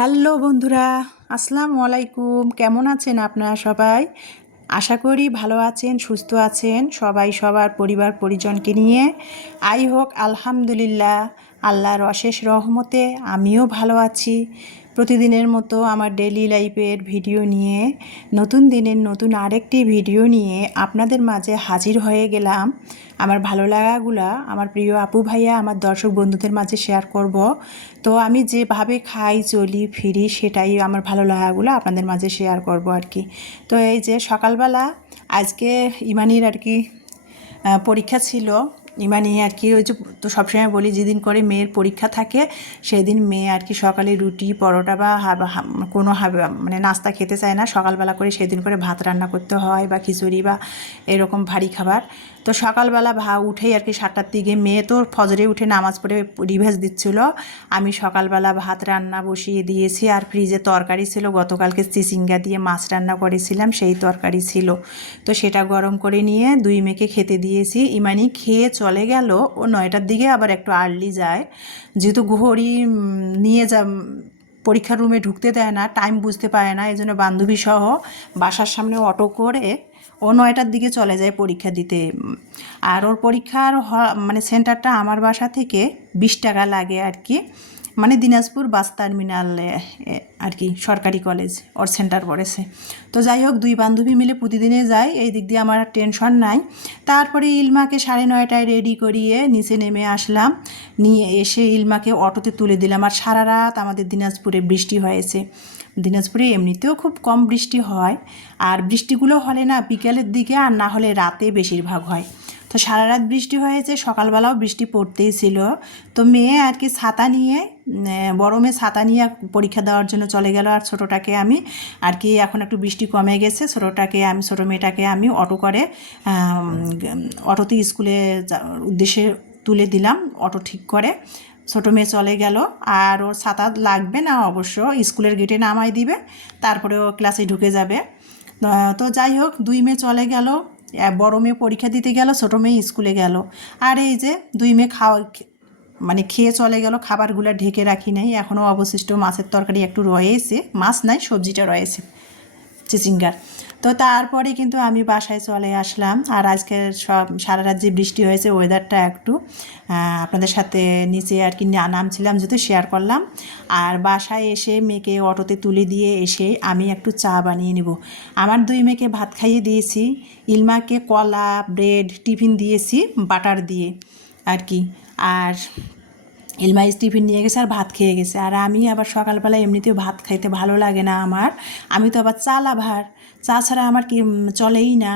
Hello বন্ধুরা, আসসালামু আলাইকুম। কেমন আছেন আপনারা সবাই? আশা করি ভালো আছেন, সুস্থ আছেন, সবাই সবার পরিবার পরিজনকে নিয়ে। হোক আলহামদুলিল্লাহ, আল্লাহর অশেষ রহমতে আমিও ভালো আছি। প্রতিদিনের মতো আমার ডেইলি লাইফের ভিডিও নিয়ে, নতুন দিনের নতুন আরেকটি ভিডিও নিয়ে আপনাদের মাঝে হাজির হয়ে গেলাম। আমার ভালো লাগাগুলা আমার প্রিয় আপু ভাইয়া, আমার দর্শক বন্ধুদের মাঝে শেয়ার করব। তো আমি যেভাবে খাই, চলি, ফিরি, সেটাই আমার ভালো লাগাগুলো আপনাদের মাঝে শেয়ার করব আর কি। তো এই যে সকালবেলা আজকে ইমানির আর কি পরীক্ষা ছিল। ইমানি আর কি ওই যে তো সবসময় বলি, যেদিন করে মেয়ের পরীক্ষা থাকে সেদিন মেয়ে আর কি সকালে রুটি, পরোটা বা কোনো মানে নাস্তা খেতে চায় না। সকালবেলা করে সেদিন করে ভাত রান্না করতে হয় বা খিচুড়ি বা এরকম ভারী খাবার। তো সকালবেলা উঠেই আর কি 7টার দিকে মেয়ে তো ফজরে উঠে নামাজ পড়ে রিভাইজ দিচ্ছিল। আমি সকালবেলা ভাত রান্না বসিয়ে দিয়েছি, আর ফ্রিজে তরকারি ছিল, গতকালকে চিচিঙ্গা দিয়ে মাছ রান্না করেছিলাম, সেই তরকারি ছিল। তো সেটা গরম করে নিয়ে দুই মেয়েকে খেতে দিয়েছি। ইমানি খেয়ে চলে গেল। ও 9টার দিকে আবার একটু আর্লি যায়, যেহেতু ঘড়ি নিয়ে পরীক্ষার রুমে ঢুকতে দেয় না, টাইম বুঝতে পারে না, এই জন্য বান্ধবীসহ বাসার সামনে অটো করে ও 9টার দিকে চলে যায় পরীক্ষা দিতে। আর ওর পরীক্ষার মানে সেন্টারটা আমার বাসা থেকে 20 টাকা লাগে আর কি, মানে দিনাজপুর বাস টার্মিনালে আর কি সরকারি কলেজ ওর সেন্টার পড়েছে। তো যাই হোক, দুই বান্ধবী মিলে প্রতিদিনে যায়, এই দিক দিয়ে আমার টেনশন নাই। তারপরে ইলমাকে 9:30টায় রেডি করিয়ে নিচে নেমে আসলাম, নিয়ে এসে ইলমাকে অটোতে তুলে দিলাম। আর সারা রাত আমাদের দিনাজপুরে বৃষ্টি হয়েছে। দিনাজপুরে এমনিতেও খুব কম বৃষ্টি হয়, আর বৃষ্টিগুলো হলে না বিকেলের দিকে, আর না হলে রাতে বেশিরভাগ হয়। তো সারা রাত বৃষ্টি হয়েছে, সকালবেলাও বৃষ্টি পড়তেই ছিল। তো মেয়ে আর কি ছাতা নিয়ে, বড় মেয়ে ছাতা নিয়ে পরীক্ষা দেওয়ার জন্য চলে গেল। আর ছোটোটাকে আমি আর কি, এখন একটু বৃষ্টি কমে গেছে, ছোটো মেয়েটাকে আমি অটো করে অটোতে স্কুলে উদ্দেশ্যে তুলে দিলাম, অটো ঠিক করে। ছোটো মেয়ে চলে গেল, আর ওর ছাতা লাগবে না অবশ্য, স্কুলের গেটে নামাই দিবে, তারপরে ও ক্লাসে ঢুকে যাবে। তো যাই হোক, দুই মেয়ে চলে গেল, বড় মেয়ে পরীক্ষা দিতে গেল, ছোটো মেয়ে স্কুলে গেল। আর এই যে দুই মেয়ে মানে খেয়ে চলে গেল, খাবারগুলো ঢেকে রাখি নাই, এখনও অবশিষ্ট মাছের তরকারি একটু রয়েছে, মাছ নাই সবজিটা রয়েছে চিচিঙ্গার। তো তারপরে কিন্তু আমি বাসায় চলে আসলাম। আর আজকে সারা রাত যে বৃষ্টি হয়েছে, ওয়েদারটা একটু আপনাদের সাথে নিচে আর কি নামছিলাম যেহেতু শেয়ার করলাম। আর বাসায় এসে মেয়েকে অটোতে তুলে দিয়ে এসে আমি একটু চা বানিয়ে নেব। আমার দুই মেয়েকে ভাত খাইয়ে দিয়েছি, ইলমাকে কলা, ব্রেড টিফিন দিয়েছি বাটার দিয়ে আর কি। আর ইলমা টিফিন নিয়ে গেছে আর ভাত খেয়ে গেছে। আর আমি আবার সকালবেলা এমনিতেও ভাত খাইতে ভালো লাগে না আমার, আমি তো আবার চা লাভার, চা ছাড়া আমার কি চলেই না।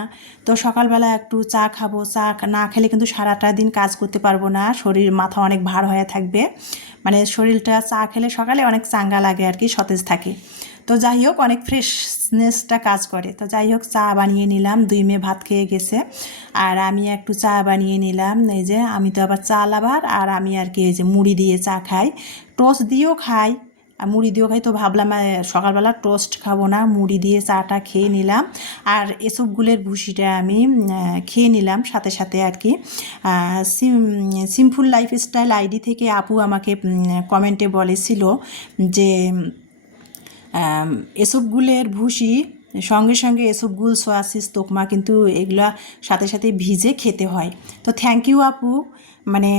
তো সকালবেলা একটু চা খাবো, চা না খেলে কিন্তু সারাটা দিন কাজ করতে পারবো না, শরীর মাথা অনেক ভার হয়ে থাকবে, মানে শরীরটা চা খেলে সকালে অনেক চাঙ্গা লাগে আর কি, সতেজ থাকে। তো যাই হোক, অনেক ফ্রেশনেসটা কাজ করে। তো যাই হোক, চা বানিয়ে নিলাম, দুই মেয়ে ভাত খেয়ে গেছে, আর আমি একটু চা বানিয়ে নিলাম। এই যে আমি তো আবার চা লাভার, আর আমি আর কি এই যে মুড়ি দিয়ে চা খাই, টোস্ট দিয়েও খাই, আর মুড়ি দিয়েও খাই। তো ভাবলাম সকালবেলা টোস্ট খাবো না, মুড়ি দিয়ে চাটা খেয়ে নিলাম। আর এসবগুলের ভুসিটা আমি খেয়ে নিলাম সাথে সাথে আর কি। সিম্পল লাইফস্টাইল আইডি থেকে আপু আমাকে কমেন্টে বলেছিল যে এসবগুলের ভুসি সঙ্গে সঙ্গে এসবগুল, সোয়াসিস, তোকমা কিন্তু এগুলা সাথে সাথে ভিজে খেতে হয়। তো থ্যাংক ইউ আপু, মানে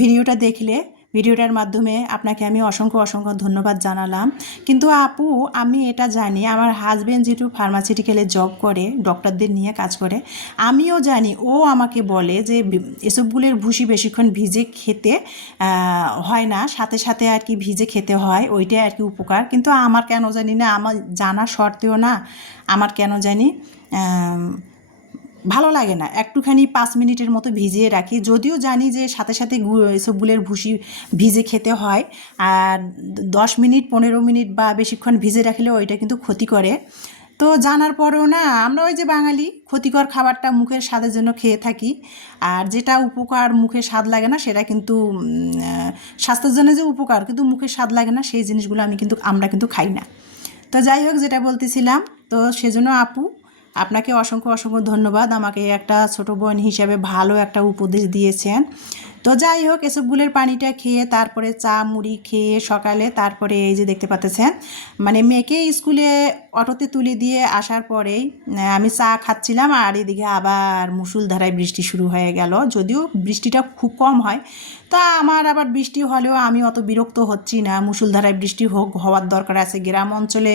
ভিডিওটা দেখলে, ভিডিওটার মাধ্যমে আপনাকে আমি অসংখ্য অসংখ্য ধন্যবাদ জানালাম। কিন্তু আপু, আমি এটা জানি, আমার হাজব্যান্ড যেহেতু ফার্মাসিউটিক্যালে জব করে, ডক্টরদের নিয়ে কাজ করে, আমিও জানি, ও আমাকে বলে যে এসবগুলোর ভুসি বেশিক্ষণ ভিজে খেতে হয় না, সাথে সাথে আর কি ভিজে খেতে হয়, ওইটাই আর কি উপকার। কিন্তু আমার কেন জানি না, আমার জানা সত্ত্বেও না, আমার কেন জানি ভালো লাগে না। একটুখানি 5 মিনিটের মতো ভিজিয়ে রাখি, যদিও জানি যে সাথে সাথে এসবগুলোর ভুসি ভিজে খেতে হয়, আর 10 মিনিট 15 মিনিট বা বেশিক্ষণ ভিজে রাখলে ওইটা কিন্তু ক্ষতি করে। তো জানার পরেও না, আমরা ওই যে বাঙালি, ক্ষতিকর খাবারটা মুখের স্বাদের জন্য খেয়ে থাকি, আর যেটা উপকার মুখে স্বাদ লাগে না সেটা কিন্তু স্বাস্থ্যের জন্য যে উপকার কিন্তু মুখের স্বাদ লাগে না, সেই জিনিসগুলো আমরা কিন্তু খাই না। তো যাই হোক, যেটা বলতেছিলাম, তো সেজন্য আপু আপনাকে অসংখ্য অসংখ্য ধন্যবাদ, আমাকে একটা ছোটো বোন হিসাবে ভালো একটা উপদেশ দিয়েছেন। তো যাই হোক এসবগুলোর পানিটা খেয়ে তারপরে চা মুড়ি খেয়ে সকালে তারপরে এই যে দেখতে পাচ্ছেন মানে মেয়েকে স্কুলে অটোতে তুলে দিয়ে আসার পরেই আমি চা খাচ্ছিলাম আর এদিকে আবার মুষলধারায় বৃষ্টি শুরু হয়ে গেল। যদিও বৃষ্টিটা খুব কম হয়, তা আমার আবার বৃষ্টি হলেও আমি অত বিরক্ত হচ্ছি না। মুষলধারায় বৃষ্টি হওয়ার দরকার আছে। গ্রাম অঞ্চলে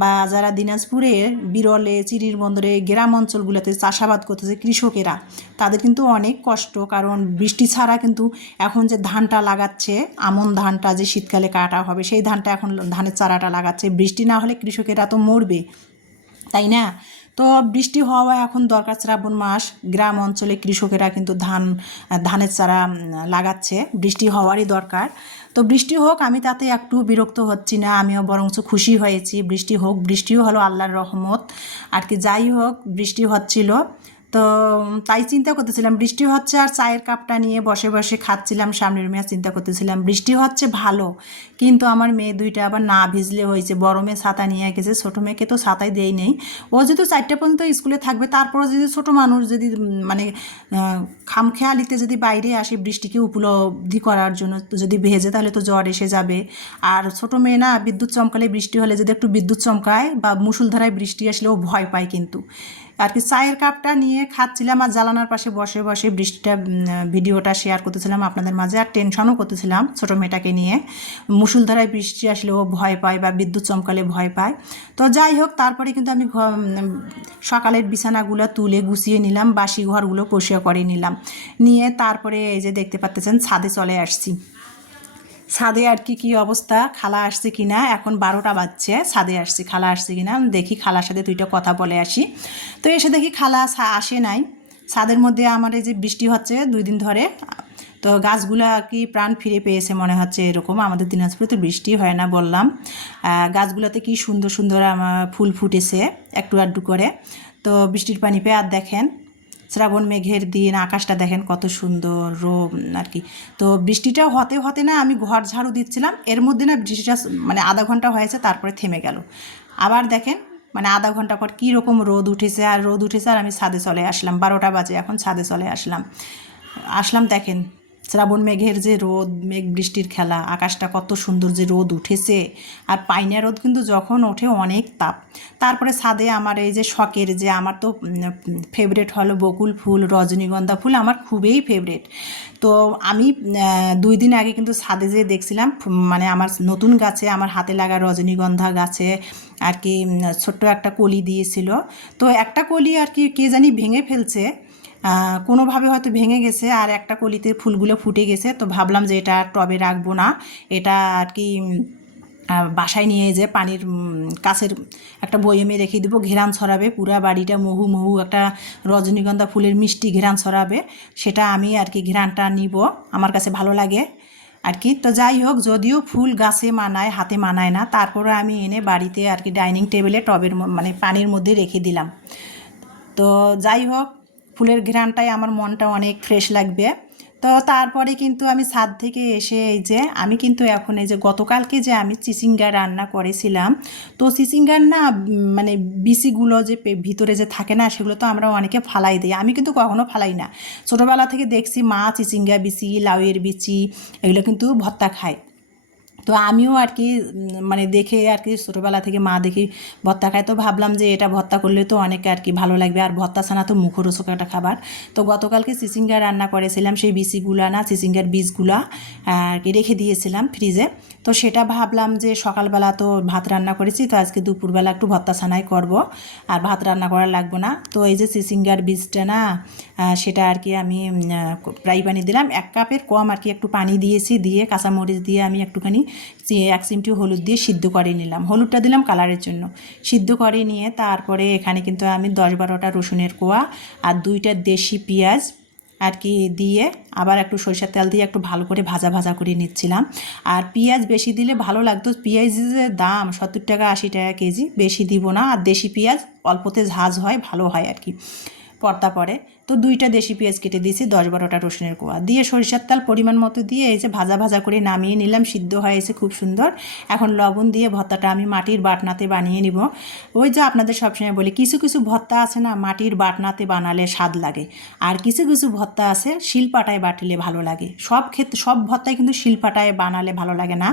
বা যারা দিনাজপুরে বিরলে চিরির বন্দরে গ্রাম অঞ্চলগুলোতে চাষাবাদ করতেছে কৃষকেরা, তাদের কিন্তু অনেক কষ্ট। কারণ বৃষ্টি ছাড়া কিন্তু এখন যে ধানটা লাগাচ্ছে, আমন ধানটা যে শীতকালে কাটা হবে, সেই ধানটা এখন ধানের চারাটা লাগাচ্ছে, বৃষ্টি না হলে কৃষকেরা তো মরবে, তাই না? তো বৃষ্টি হওয়া এখন দরকার। শ্রাবণ মাস গ্রাম অঞ্চলে কৃষকেরা কিন্তু ধানের চারা লাগাচ্ছে, বৃষ্টি হওয়ারই দরকার। তো বৃষ্টি হোক, আমি তাতে একটু বিরক্ত হচ্ছি না, আমিও বরঞ্চ খুশি হয়েছি। বৃষ্টি হোক, বৃষ্টিও হলো আল্লাহর রহমত আর কি। যাই হোক বৃষ্টি হচ্ছিল, তো তাই চিন্তা করতেছিলাম বৃষ্টি হচ্ছে আর চায়ের কাপটা নিয়ে বসে বসে খাচ্ছিলাম। সামনের মেয়ে চিন্তা করতেছিলাম বৃষ্টি হচ্ছে ভালো, কিন্তু আমার মেয়ে দুইটা আবার না ভিজলে হয়েছে। বড় মেয়ে ছাতা নিয়ে গেছে, ছোটো মেয়েকে তো ছাতাই দেই নেই। ও যেহেতু 4টা পর্যন্ত স্কুলে থাকবে, তারপরে যদি ছোটো মানুষ যদি মানে খামখেয়ালিতে যদি বাইরে আসে বৃষ্টিকে উপলব্ধি করার জন্য, যদি ভেজে তাহলে তো জ্বর এসে যাবে। আর ছোটো মেয়ে না, বিদ্যুৎ চমকালে বৃষ্টি হলে যদি একটু বিদ্যুৎ চমকায় বা মুষলধারায় বৃষ্টি আসলেও ভয় পায় কিন্তু আর কি। চায়ের কাপটা নিয়ে খাচ্ছিলাম আর জানালার পাশে বসে বসে বৃষ্টিটা ভিডিওটা শেয়ার করতেছিলাম আপনাদের মাঝে। আর টেনশনও করতেছিলাম ছোটো মেয়েটাকে নিয়ে। মুষলধারায় বৃষ্টি আসলেও ভয় পায় বা বিদ্যুৎ চমকালে ভয় পায়। তো যাই হোক তারপরে কিন্তু আমি সকালের বিছানাগুলো তুলে গুছিয়ে নিলাম, বাসি ঘরগুলো পরিষ্কার করে নিলাম, নিয়ে তারপরে এই যে দেখতে পাচ্ছেন ছাদে চলে আসছি। ছাদে আর কি অবস্থা, খালা আসছে কিনা, এখন 12টা বাজছে, ছাদে আসছি, খালা আসছে কিনা দেখি, খালার সাথে দুইটা কথা বলে আসি। তো এসে দেখি খালা আসে নাই। ছাদের মধ্যে আমার এই যে বৃষ্টি হচ্ছে 2 দিন ধরে, তো গাছগুলা কি প্রাণ ফিরে পেয়েছে মনে হচ্ছে এরকম। আমাদের দিনাজপুরে তো বৃষ্টি হয় না বললাম, গাছগুলোতে কি সুন্দর সুন্দর ফুল ফুটেছে একটু আধটু করে। তো বৃষ্টির পানি পেয়ে আর দেখেন শ্রাবণ মেঘের দিন, আকাশটা দেখেন কত সুন্দর আর কি। তো বৃষ্টিটা হতে হতে না আমি ঘর ঝাড়ু দিচ্ছিলাম, এর মধ্যে না বৃষ্টিটা মানে আধা ঘন্টা হয়েছে, তারপরে থেমে গেল। আবার দেখেন মানে আধা ঘন্টা পর কী রকম রোদ উঠেছে আর আমি ছাদে চলে আসলাম। 12টা বাজে এখন ছাদে চলে আসলাম দেখেন শ্রাবণ মেঘের যে রোদ, মেঘ বৃষ্টির খেলা, আকাশটা কত সুন্দর যে রোদ উঠেছে। আর পাইনা রোদ কিন্তু যখন ওঠে অনেক তাপ। তারপরে ছাদে আমার এই যে শখের, যে আমার তো ফেভারেট হলো বকুল ফুল, রজনীগন্ধা ফুল আমার খুবই ফেভারেট। তো আমি 2 দিন আগে কিন্তু ছাদে যেয়ে দেখছিলাম, মানে আমার নতুন গাছে, আমার হাতে লাগা রজনীগন্ধা গাছে আর কি ছোট্ট একটা কলি দিয়েছিল। তো একটা কলি আর কি কে জানি ভেঙে ফেলছে, কোনোভাবে হয়তো ভেঙে গেছে, আর একটা কলিতে ফুলগুলো ফুটে গেছে। তো ভাবলাম যে এটা টবে রাখবো না, এটা আর কি বাসায় নিয়ে যে পানির কাছের একটা বয়মে রেখে দেবো, ঘেরান ছড়াবে পুরা বাড়িটা, মহু মহু একটা রজনীগন্ধা ফুলের মিষ্টি ঘেরান ছড়াবে, সেটা আমি আর কি ঘেরানটা নিব, আমার কাছে ভালো লাগে আর কি। তো যাই হোক, যদিও ফুল গাছে মানায়, হাতে মানায় না, তারপরে আমি এনে বাড়িতে আর কি ডাইনিং টেবিলে টবের মানে পানির মধ্যে রেখে দিলাম। তো যাই হোক ফুলের ঘ্রাণটায় আমার মনটা অনেক ফ্রেশ লাগবে। তো তারপরে কিন্তু আমি ছাদ থেকে এসে এই যে আমি কিন্তু এখন এই যে গতকালকে যে আমি চিচিঙ্গা রান্না করেছিলাম, তো চিচিঙ্গার না মানে বিচিগুলো যে ভিতরে যে থাকে না, সেগুলো তো আমরা অনেকে ফালাই দিই, আমি কিন্তু কখনো ফালাই না। ছোটোবেলা থেকে দেখছি মা চিচিঙ্গা বিচি, লাউয়ের বিচি এগুলো কিন্তু ভর্তা খায়। তো আমিও আর কি মানে দেখে আর কি ছোটোবেলা থেকে মা দেখি ভর্তা খায়, তো ভাবলাম যে এটা ভর্তা করলে তো অনেকে আর কি ভালো লাগবে, আর ভর্তা ছানা তো মুখরোচক একটা খাবার। তো গতকালকে চিচিঙ্গা রান্না করেছিলাম, সেই বিচিগুলা না চিচিঙ্গার বীজগুলা আর কি রেখে দিয়েছিলাম ফ্রিজে। তো সেটা ভাবলাম যে সকালবেলা তো ভাত রান্না করেছি, তো আজকে দুপুরবেলা একটু ভর্তা ছানাই করব, আর ভাত রান্না করা লাগবে না। তো এই যে চিচিঙ্গার বীজটা না সেটা আর কি আমি প্রায় পানি দিলাম, 1 কাপের কম আর কি একটু পানি দিয়েছি, দিয়ে কাঁচামরিচ দিয়ে আমি একটুখানি 1 চিমটি হলুদ দিয়ে সিদ্ধ করে নিলাম, হলুদটা দিলাম কালারের জন্য। সিদ্ধ করে নিয়ে তারপরে এখানে কিন্তু আমি 10-12টা রসুনের কোয়া আর 2টা দেশি পেঁয়াজ আর কি দিয়ে আবার একটু সরিষার তেল দিয়ে একটু ভালো করে ভাজা ভাজা করে নিচ্ছিলাম। আর পেঁয়াজ বেশি দিলে ভালো লাগতো, পেঁয়াজের দাম 70 টাকা 80 টাকা কেজি, বেশি দিব না। আর দেশি পেঁয়াজ অল্পতে ঝাঁজ হয়, ভালো হয় আর কি, পর্তা পড়ে। তো 2টা দেশি পেঁয়াজ কেটে দিয়েছি, 10-12টা রসুনের কোয়া দিয়ে সরিষার তেল পরিমাণ মতো দিয়ে এই যে ভাজা ভাজা করে নামিয়ে নিলাম। সিদ্ধ হয়েছে খুব সুন্দর। এখন লবণ দিয়ে ভর্তাটা আমি মাটির বাটনাতে বানিয়ে নিব। ওই যে আপনাদের সবসময় বলি, কিছু কিছু ভর্তা আছে না মাটির বাটনাতে বানালে স্বাদ লাগে, আর কিছু কিছু ভর্তা আছে শিলপাটায় বাটলে ভালো লাগে। সব ক্ষেত্রে সব ভর্তায় কিন্তু শিলপাটায় বানালে ভালো লাগে না।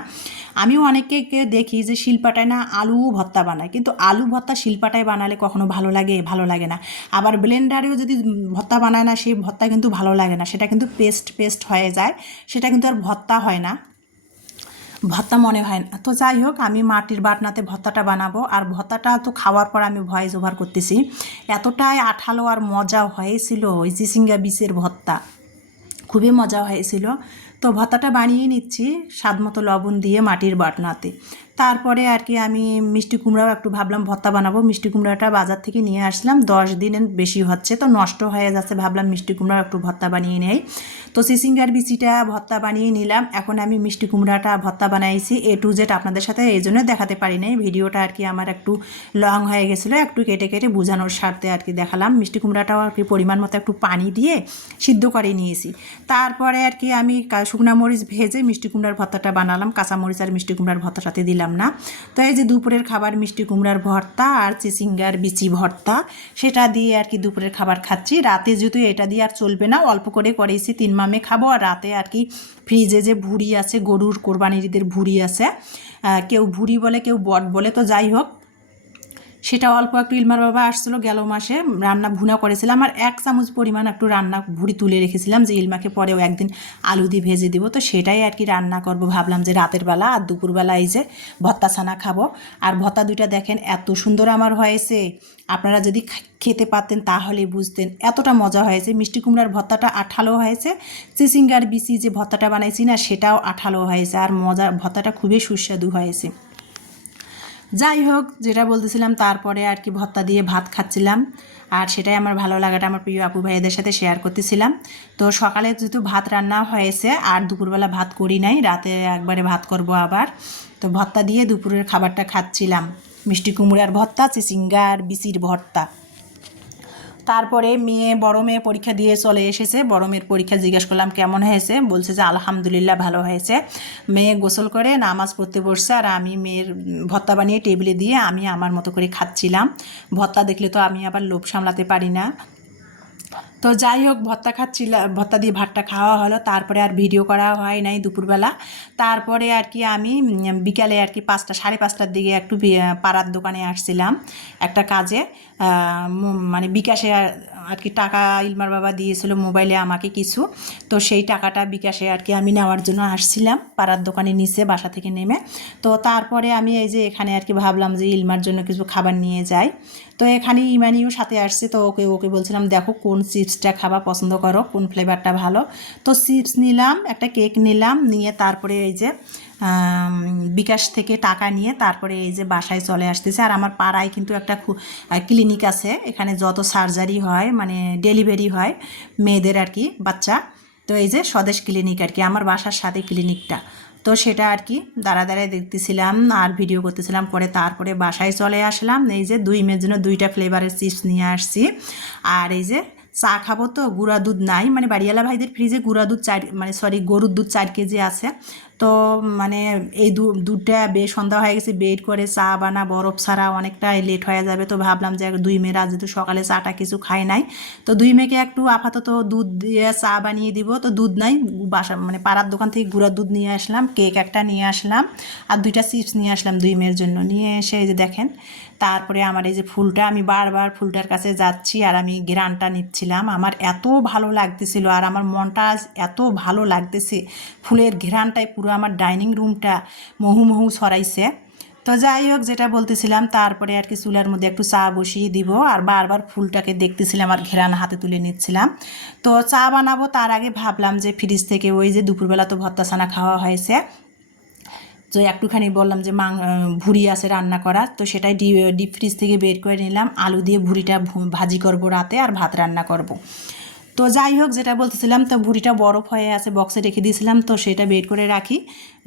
আমিও অনেককে দেখি যে শিলপাটায় না আলু ভর্তা বানায়, কিন্তু আলু ভর্তা শিলপাটায় বানালে কখনো ভালো লাগে না। আবার ব্লেন্ডারেও যদি ভর্তা বানায় না, সেই ভর্তা কিন্তু ভালো লাগে না, সেটা কিন্তু পেস্ট হয়ে যায়, সেটা কিন্তু আর ভর্তা হয় না, ভর্তা মনে হয় না। তো যাই হোক, আমি মাটির বাটনাতে ভর্তাটা বানাবো। আর ভর্তাটা তো খাওয়ার পর আমি ভয়েস ওভার করতেছি, এতটাই আঠালো আর মজা হয়েছিল ওই চিচিঙ্গা বীজের ভর্তা, খুবই মজা হয়েছিল। তো ভর্তাটা বানিয়ে নিচ্ছি স্বাদ মতো লবণ দিয়ে মাটির বাটনাতে। তারপরে আর কি আমি মিষ্টি কুমড়াও একটু ভাবলাম ভর্তা বানাবো। মিষ্টি কুমড়াটা বাজার থেকে নিয়ে আসলাম, 10 দিনের বেশি হচ্ছে, তো নষ্ট হয়ে যাচ্ছে, ভাবলাম মিষ্টি কুমড়া একটু ভর্তা বানিয়ে নেই। তো চিচিঙ্গার বিচিটা ভর্তা বানিয়ে নিলাম। এখন আমি মিষ্টি কুমড়াটা ভর্তা বানাইছি A to Z, আপনাদের সাথে এই জন্য দেখাতে পারি নাই, ভিডিওটা আর কি আমার একটু লং হয়ে গেছিলো, একটু কেটে কেটে বোঝানোর স্বার্থে আর কি দেখালাম। মিষ্টি কুমড়াটাও আর কি পরিমাণ মতো একটু পানি দিয়ে সিদ্ধ করে নিয়েছি। তারপরে আর কি আমি শুকনা মরিচ ভেজে মিষ্টি কুমড়ার ভর্তাটা বানালাম, কাঁচা মরিচ আর মিষ্টি কুমড়ার ভর্তাটাতে দিলাম না। তো এই যে দুপুরের খাবার মিষ্টি কুমড়ার ভর্তা আর চিচিঙ্গার বিচি ভর্তা, সেটা দিয়ে আর কি দুপুরের খাবার খাচ্ছি। রাতে যেহেতু এটা দিয়ে আর চলবে না, অল্প করে করেছি, 3 মামে খাবো। আর রাতে আর কি ফ্রিজে যে ভুড়ি আছে, গরুর কোরবানির ঈদের ভুড়ি আছে, কেউ ভুড়ি বলে কেউ বট বলে, তো যাই হোক সেটা অল্প একটু ইলমার বাবা আসছিলো গেল মাসে, রান্না ভুনা করেছিলাম। আর 1 চামচ পরিমাণ একটু রান্না ভুড়ি তুলে রেখেছিলাম যে ইলমাকে পরেও একদিন আলু দিয়ে ভেজে দিব, তো সেটাই আর কি রান্না করব ভাবলাম যে রাতের বেলা। আর দুপুরবেলা এই যে ভর্তা ছানা খাবো। আর ভর্তা দুইটা দেখেন এত সুন্দর আমার হয়েছে, আপনারা যদি খেতে পারতেন তাহলে বুঝতেন এতটা মজা হয়েছে। মিষ্টি কুমড়ার ভর্তাটা আঠালো হয়েছে, চিচিঙ্গার বিচি যে ভর্তাটা বানাইছি না সেটাও আঠালো হয়েছে, আর মজা ভর্তাটা খুবই সুস্বাদু হয়েছে। যাই হোক, যেটা বলতেছিলাম, তারপরে আর কি ভর্তা দিয়ে ভাত খাচ্ছিলাম, আর সেটাই আমার ভালো লাগাটা আমার প্রিয় আপু ভাইদের সাথে শেয়ার করতেছিলাম। তো সকালে যেহেতু ভাত রান্না হয়েছে, আর দুপুরবেলা ভাত করি নাই, রাতে একবারে ভাত করব আবার। তো ভর্তা দিয়ে দুপুরের খাবারটা খাচ্ছিলাম, মিষ্টি কুমড়ার ভর্তা, চিচিঙ্গার বিচির ভর্তা। তারপরে বড় মেয়ে পরীক্ষা দিয়ে চলে এসেছে। বড় মেয়ের পরীক্ষা জিজ্ঞেস করলাম কেমন হয়েছে, বলছে যে আলহামদুলিল্লাহ ভালো হয়েছে। মেয়ে গোসল করে নামাজ পড়তে বসছে, আর আমি মেয়ের ভর্তা বানিয়ে টেবিলে দিয়ে আমি আমার মতো করে খাচ্ছিলাম। ভর্তা দেখলে তো আমি আবার লোভ সামলাতে পারি না। তো যাই হোক, ভর্তা খাচ্ছিলাম, ভর্তা দিয়ে ভাতটা খাওয়া হলো। তারপরে আর ভিডিও করা হয় নাই দুপুরবেলা। তারপরে আর কি আমি বিকালে আর কি 5টা 5:30টার দিকে একটু পাড়ার দোকানে আসছিলাম একটা কাজে, মানে বিকাশে আর কি টাকা ইলমার বাবা দিয়েছিল মোবাইলে আমাকে কিছু, তো সেই টাকাটা বিকাশে আর কি আমি নেওয়ার জন্য আসছিলাম পাড়ার দোকানে নিচে বাসা থেকে নেমে। তো তারপরে আমি এই যে এখানে আর কি ভাবলাম যে ইলমার জন্য কিছু খাবার নিয়ে যাই। তো এখানে ইমানিও সাথে আসছে, তো ওকে বলছিলাম দেখো কোন চিপসটা খাবার পছন্দ করো, কোন ফ্লেভারটা ভালো। তো চিপস নিলাম, একটা কেক নিলাম, নিয়ে তারপরে এই যে বিকাশ থেকে টাকা নিয়ে তারপরে এই যে বাসায় চলে আসতেছে। আর আমার পাড়ায় কিন্তু একটা ক্লিনিক আছে, এখানে যত সার্জারি হয় মানে ডেলিভারি হয় মেয়েদের আর কি বাচ্চা, তো এই যে স্বদেশ ক্লিনিক আর কি আমার বাসার সাথে ক্লিনিকটা। তো সেটা আর কি দাঁড়ায় দেখতেছিলাম আর ভিডিও করতেছিলাম। পরে তারপরে বাসায় চলে আসলাম, এই যে 2 মেয়ের জন্য 2টা ফ্লেভারের চিপস নিয়ে আসছি। আর এই যে চা খাবো, তো গুঁড়া দুধ নাই, মানে বাড়িওয়ালা ভাইদের ফ্রিজে গুঁড়া দুধ গরুর দুধ 4 কেজি আছে। তো মানে এই দুধটা সন্ধ্যা হয়ে গেছে, বের করে চা বানা বরফ ছাড়া অনেকটাই লেট হয়ে যাবে। তো ভাবলাম যে 2 মেয়েরা যেহেতু সকালে চাটা কিছু খায় নাই, তো 2 মেয়েকে একটু আপাতত দুধ দিয়ে চা বানিয়ে দিব। তো দুধ নাই, বাসা মানে পাড়ার দোকান থেকে গুঁড়া দুধ নিয়ে আসলাম, কেক একটা নিয়ে আসলাম, আর 2টা চিপস নিয়ে আসলাম 2 মেয়ের জন্য। নিয়ে এসে এই যে দেখেন, তারপরে আমার এই যে ফুলটা, আমি বারবার ফুলটার কাছে যাচ্ছি আর আমি ঘ্রাণটা নিচ্ছিলাম, আমার এত ভালো লাগতেছিল আর আমার মনটা আজ এত ভালো লাগতেছে, ফুলের ঘ্রাণটায় পুরো আমার ডাইনিং রুমটা মহু ছড়াইছে। তো যাই হোক, যেটা বলতেছিলাম, তারপরে আর কি চুলার মধ্যে একটু চা বসিয়ে দিব, আর বারবার ফুলটাকে দেখতেছিলাম আর ঘ্রাণ হাতে তুলে নিচ্ছিলাম। তো চা বানাবো তার আগে ভাবলাম যে ফ্রিজ থেকে ওই যে দুপুরবেলা তো ভর্তা ছানা খাওয়া হয়েছে, তো একটুখানি বললাম যে ভুড়ি আছে রান্না করার, তো সেটাই ডিপ ফ্রিজ থেকে বের করে নিলাম। আলু দিয়ে ভুড়িটা ভাজি করব রাতে, আর ভাত রান্না করব। তো যাই হোক, যেটা বলতেছিলাম, তো বুড়িটা বরফ হয়ে আছে, বক্সে রেখে দিয়েছিলাম, তো সেটা বের করে রাখি।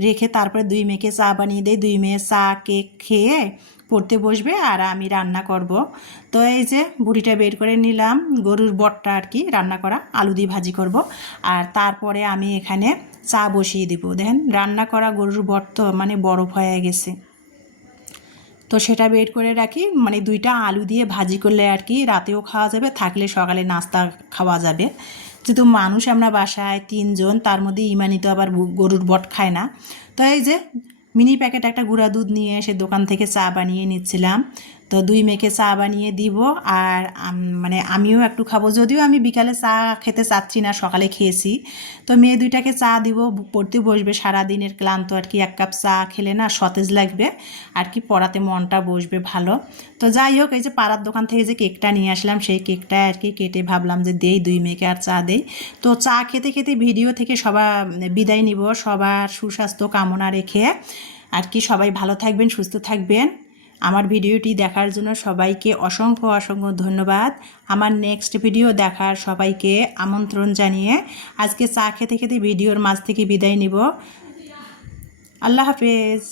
রেখে তারপরে দুই মেয়েকে চা বানিয়ে দেই। দুই মেয়ে চা কেক খেয়ে পড়তে বসবে আর আমি রান্না করব। তো এই যে বুড়িটা বের করে নিলাম, গরুর বটটা আর কি রান্না করা, আলু দিয়ে ভাজি করব। আর তারপরে আমি এখানে চা বসিয়ে দিব। দেখেন রান্না করা গরুর বট তো মানে বরফ হয়ে গেছে, তো সেটা বের করে রাখি। মানে দুইটা আলু দিয়ে ভাজি করলে আর কি রাতেও খাওয়া যাবে, থাকলে সকালে নাস্তা খাওয়া যাবে। যেহেতু মানুষ আমরা বাসায় 3 জন, তার মধ্যে ইমানি তো আবার গরুর বট খায় না। তো এই যে মিনি প্যাকেট একটা গুঁড়া দুধ নিয়ে এসে দোকান থেকে চা বানিয়ে নিচ্ছিলাম। তো দুই মেয়েকে চা বানিয়ে দিব আর মানে আমিও একটু খাবো, যদিও আমি বিকালে চা খেতে চাচ্ছি না, সকালে খেয়েছি। তো মেয়ে দুইটাকে চা দিব, পড়তে বসবে, সারাদিনের ক্লান্ত আর কি, 1 কাপ চা খেলে না সতেজ লাগবে আর কি, পড়াতে মনটা বসবে ভালো। তো যাই হোক, এই যে পাড়ার দোকান থেকে যে কেকটা নিয়ে আসলাম, সেই কেকটা আর কি কেটে ভাবলাম যে দেই দুই মেয়েকে আর চা দেই। তো চা খেতে খেতে ভিডিও থেকে সবার বিদায় নিব, সবার সুস্বাস্থ্য কামনা রেখে আর কি। সবাই ভালো থাকবেন, সুস্থ থাকবেন। আমার ভিডিওটি দেখার জন্য সবাইকে অসংখ্য অসংখ্য ধন্যবাদ। আমার নেক্সট ভিডিও দেখার সবাইকে আমন্ত্রণ জানিয়ে আজকে চা খেতে খেতে ভিডিওর মাঝ থেকে বিদায় নিব। আল্লাহ হাফেজ।